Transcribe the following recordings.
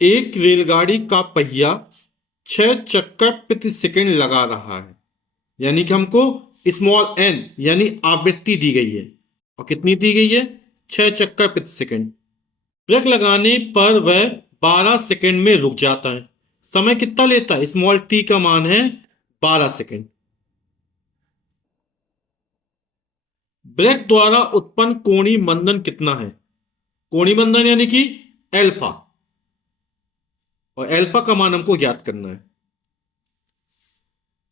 एक रेलगाड़ी का पहिया 6 चक्कर प्रति सेकंड लगा रहा है। यानी कि हमको स्मॉल एन यानी आवृत्ति दी गई है। और कितनी दी गई है? 6 चक्कर प्रति सेकंड। ब्रेक लगाने पर वह 12 सेकंड में रुक जाता है। समय कितना लेता है? स्मॉल टी का मान है 12 सेकंड। ब्रेक द्वारा उत्पन्न कोणीय मंदन कितना है? कोणीय मंदन यानी कि एल्फा, और एल्फा का मान हमको ज्ञात करना है।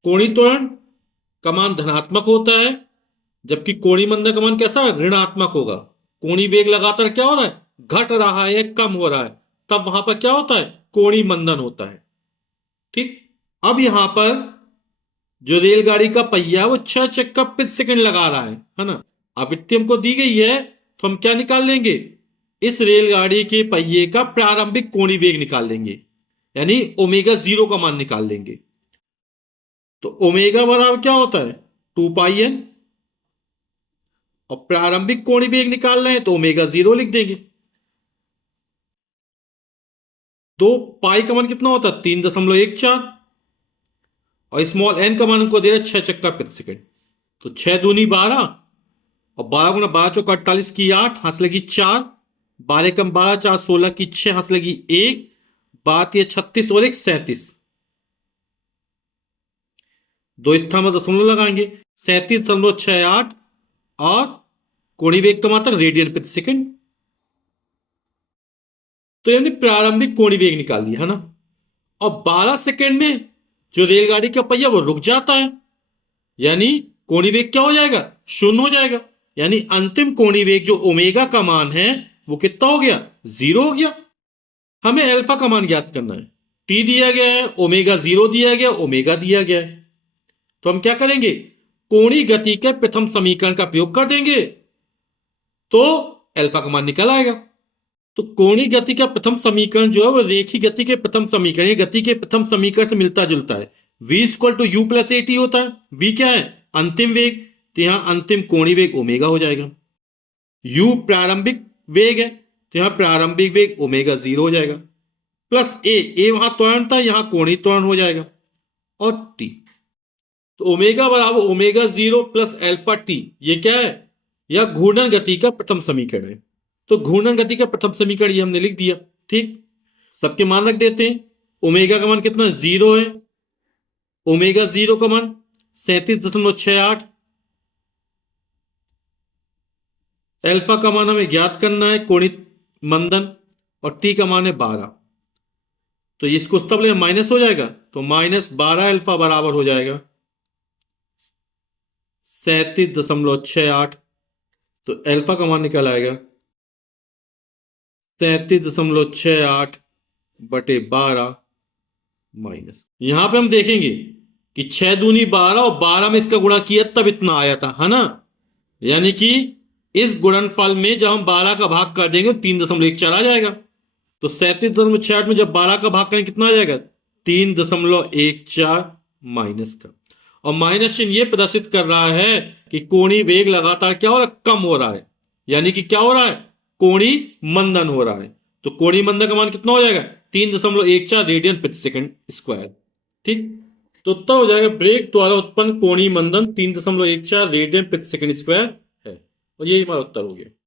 कोणीय त्वरण का मान धनात्मक होता है, जबकि कोणीय मंदन का मान कैसा है? ऋणात्मक होगा। कोणीय वेग लगातार क्या हो रहा है? घट रहा है, कम हो रहा है, तब वहां पर क्या होता है? कोणीय मंदन होता है। ठीक। अब यहां पर जो रेलगाड़ी का पहिया है वो 6 चक्कर प्रति सेकंड लगा रहा है ना। आवृत्ति हमको दी गई है, तो हम क्या निकाल लेंगे? इस रेलगाड़ी के पहिए का प्रारंभिक कोणीय वेग निकाल लेंगे, यानी ओमेगा जीरो का मान निकाल लेंगे। तो ओमेगा बराबर क्या होता है? 2 पाई एन। और प्रारंभिक कोणीय वेग निकाल रहे हैं तो ओमेगा जीरो लिख देंगे। 2 पाई का मान कितना होता है? 3.14। और स्मॉल एन का मान हमको दे रहा है 6 चक्कर प्रति सेकंड। तो 6 दूनी 12, और 12 × 12 = 48 की 8 हाथ लगी 4, 12 कम 12 4 16 की 6 हाथ लगी 1, बात ये 36 और 1 37। दो स्थान में दशमलव लगाएंगे। 37.68 और कोणीय वेग का मात्रक रेडियन प्रति सेकंड। तो यानी प्रारंभिक कोणीय वेग निकाल लिया है ना। और 12 सेकंड में जो रेलगाड़ी का पहिया वो रुक जाता है, यानी कोणीय वेग क्या हो जाएगा? शून्य हो जाएगा। यानी अंतिम कोणीय वेग जो ओमेगा का मान है वो कितना हो गया? जीरो हो गया। हमें अल्फा का मान ज्ञात करना है। टी दिया गया है, ओमेगा जीरो दिया गया, ओमेगा दिया गया है। तो हम क्या करेंगे? कोणीय गति के प्रथम समीकरण का प्रयोग कर देंगे, तो अल्फा का मान निकल आएगा। तो कोणीय गति का प्रथम समीकरण जो है वो रेखीय गति के प्रथम समीकरण, ये गति के प्रथम समीकरण से मिलता जुलता है। v = u + at होता है। v क्या है? अंतिम वेग, तो यहां अंतिम कोणीय वेग ओमेगा हो जाएगा। u प्रारंभिक वेग है, तो यहां प्रारंभिक वेग ओमेगा जीरो हो जाएगा। प्लस ए वहां त्वरण था, यहां कोणीय त्वरण हो जाएगा। और t, तो ओमेगा बराबर omega zero plus alpha T. ये क्या है? यह घूर्णन गति का प्रथम समीकरण है। तो घूर्णन गति का प्रथम समीकरण ये हमने लिख दिया। ठीक। सबके मान रख देते हैं। ओमेगा का मान कितना? जीरो है। ओमेगा जीरो का मान 37.68। अल्फा का मान हमें ज्ञात करना है, कोणित मंदन, और टी का मान है 12। तो इसको तब ले माइनस हो जाएगा, तो -12 अल्फा बराबर हो जाएगा 37.68। तो अल्फा का मान निकल आएगा 37.68/12 माइनस। यहां पे हम देखेंगे कि 6 दूनी 12 और 12 में इसका गुणा किया तब इतना आया था, है ना। यानी कि इस गुणनफल में जब हम 12 का भाग कर देंगे 3.14 आ जाएगा। तो 37.68 में जब 12 का भाग करें कितना आ जाएगा? 3.14 माइनस का। और माइनस चिन्ह ये प्रदर्शित कर रहा है कि कोणीय वेग लगातार क्या हो रहा है? कम हो रहा है। यानी कि क्या हो रहा है? कोणीय मंदन हो रहा है। तो कोणीय मंदन का मान कितना हो जाएगा? 3.14 रेडियन प्रति सेकंड स्क्वायर। ठीक। तो उत्तर हो जाएगा ब्रेक द्वारा उत्पन्न कोणीय मंदन 3.14 रेडियन प्रति सेकंड स्क्वायर है। और यही हमारा उत्तर हो गया।